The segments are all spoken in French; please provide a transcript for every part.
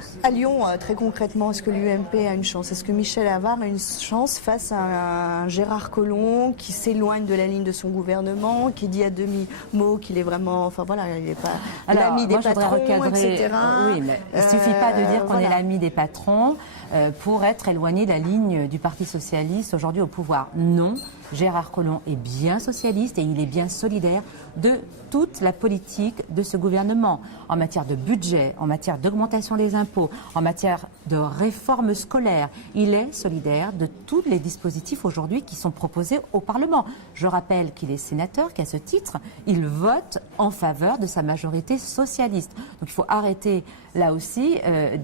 chance? À Lyon, très concrètement, est-ce que l'UMP a une chance? Est-ce que Michel Avart a une chance face à un Gérard Collomb qui s'éloigne de la ligne de son gouvernement, qui dit à demi-mot qu'il est vraiment, enfin voilà, il n'est pas l'ami des patrons, etc. Oui, mais il ne suffit pas de dire qu'on est l'ami des patrons pour être éloigné de la ligne du Parti socialiste aujourd'hui au pouvoir. Non, Gérard Collomb est bien socialiste et il est bien solidaire de toute la politique de ce gouvernement en matière de budget, en matière d'augmentation des impôts, en matière de réforme scolaire. Il est solidaire de tous les dispositifs aujourd'hui qui sont proposés au Parlement. Je rappelle qu'il est sénateur, qu'à ce titre, il vote en faveur de sa majorité socialiste. Donc il faut arrêter là aussi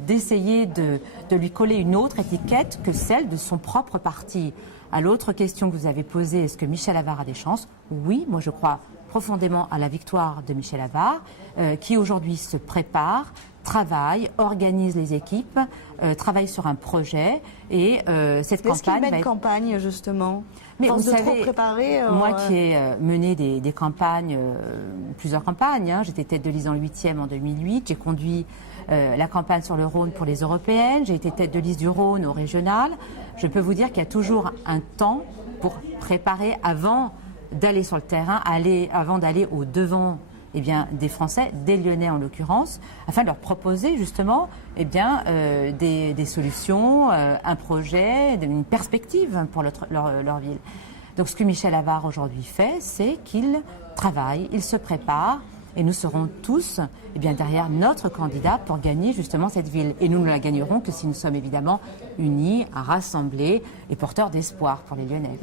d'essayer de lui coller une autre étiquette que celle de son propre parti. À l'autre question que vous avez posée, est-ce que Michel Avart a des chances? Oui, moi je crois profondément à la victoire de Michel Avart, qui aujourd'hui se prépare, travaille, organise les équipes, travaille sur un projet et cette campagne... Est-ce qu'il mène campagne justement? Mais vous savez, trop préparer, moi qui ai mené des campagnes, plusieurs campagnes, hein, j'étais tête de liste dans le 8e en 2008, j'ai conduit la campagne sur le Rhône pour les européennes, j'ai été tête de liste du Rhône au régional. Je peux vous dire qu'il y a toujours un temps pour préparer avant d'aller sur le terrain, avant d'aller au devant des Français, des Lyonnais en l'occurrence, afin de leur proposer justement des solutions, un projet, une perspective pour leur ville. Donc ce que Michel Avart aujourd'hui fait, c'est qu'il travaille, il se prépare et nous serons tous derrière notre candidat pour gagner justement cette ville. Et nous ne la gagnerons que si nous sommes évidemment unis, rassemblés et porteurs d'espoir pour les Lyonnais.